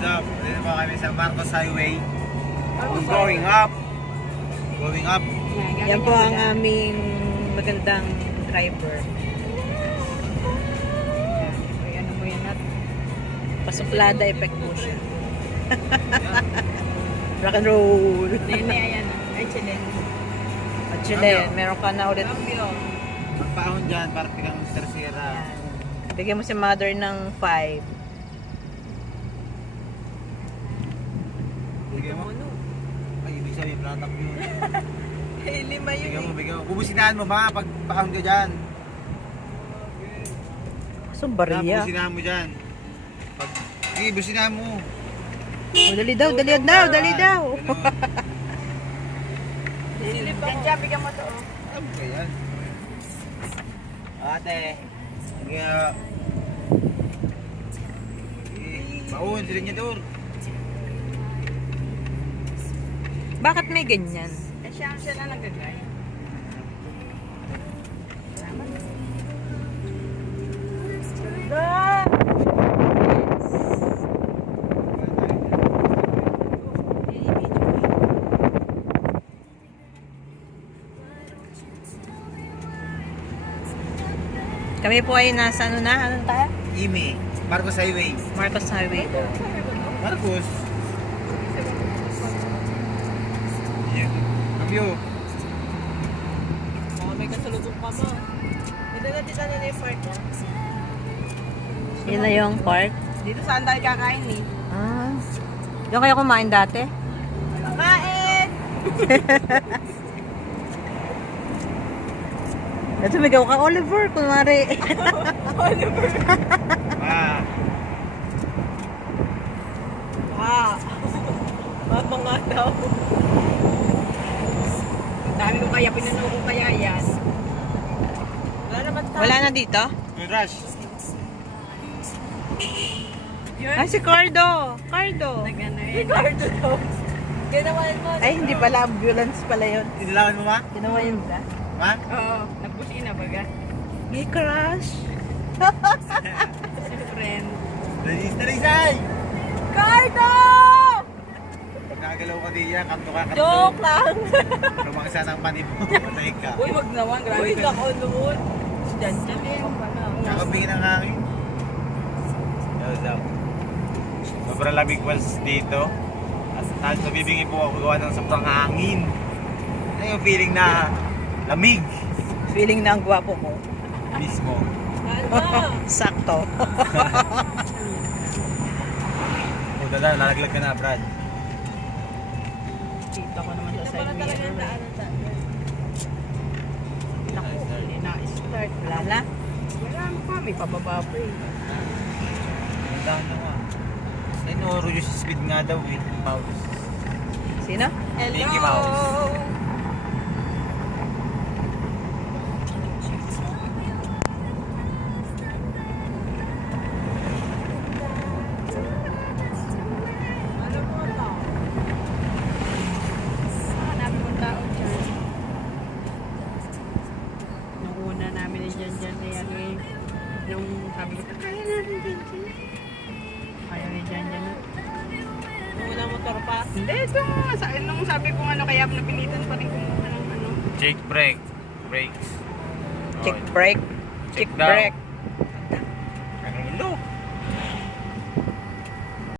What's up? Dito pa kami sa Marcos Highway. Going up. Going up. Yan po ang aming magandang driver. Ayan, ano mo yan at pasuplada effect po siya. Rock and roll. Nene, ayan. Ay, chile. At Chile, meron ka na ulit. Magpaahon dyan para pigang tersera. Bigyan mo si mother ng 5. Bigyan mo? Ay, ibig sabihin, platak yun. Eh, 5 yun. Bigyan mo. Bubusinahan mo ba pag paahon ka dyan? So, bariya. Bubusinahan mo dyan. Pag, sige, businahan mo. Oh, dali daw, dali daw, dali daw. Silip ako. Diyan, bigyan mo to. Ano ba yan? Ate. Kaya... Baon, sila niya doon. Bakit may ganyan? Eh, siya na nagagay. Kami po ay nasa ano na? Ano tayo? Imi. Marcos Highway. Marcos Highway. Marcos. Yeah. Kamyo. Baka may kasalubong ka mo. Dito na nila yung park niya. Yun na yung park. Dito saan tayo kakain eh? Ah. Diyan kayo kumain dati? Kain! Ito sumigaw ka, Oliver, kunwari. Oliver! Ah. Mama nga daw. Dami ko kaya, pinuno ko kaya yan. Wala naman tayo. Wala na dito? Good rush. Yun. Ay, si Cardo. Cardo. Nagana yun. Ricardo daw. Ginawain mo. Ay, hindi pala. Ambulance pala yun. Inilawan mo ma? Ginawa yun ba? Ma? Oo. Nagbusin na baga. May crush. Si friend. Rizay! Cardo! Nagagalaw ka diya, kanto ka, kanto. Joke lang. Lumangsa ng mani mo. Patay ka. Uy, wag naman. Grabe. Uy, nako noon. Diyan eh. Kakabingin ng hangin. What's up? Sobrang lamig was dito. At nabibingi po ako gawa ng sobrang hangin. Ano yung feeling na lamig Feeling na ang gwapo mo. mismo. Ano? Sakto. O dada, nalaglag ka na, Brad. Kita ko naman sa side mirror. Naku, hindi na-start. Wala na. Wala mo pa. May pababa pa eh. Ang dami na nga. Ay, no-reduce speed nga daw eh. Mouse. Sino? Mickey Mouse. Ano po ito? Hanap mo tao dyan. Nung una namin eh dyan eh ano eh. Nung sabi ko, kaya natin dyan dyan. Ayaw ni dyan dyan. Nung una motor pa. Hindi, ito nga. Nung sabi ko ano, kaya napilitan pa rin kumuha ng ano. Jake brake. Brakes. Check break. Check daw. break.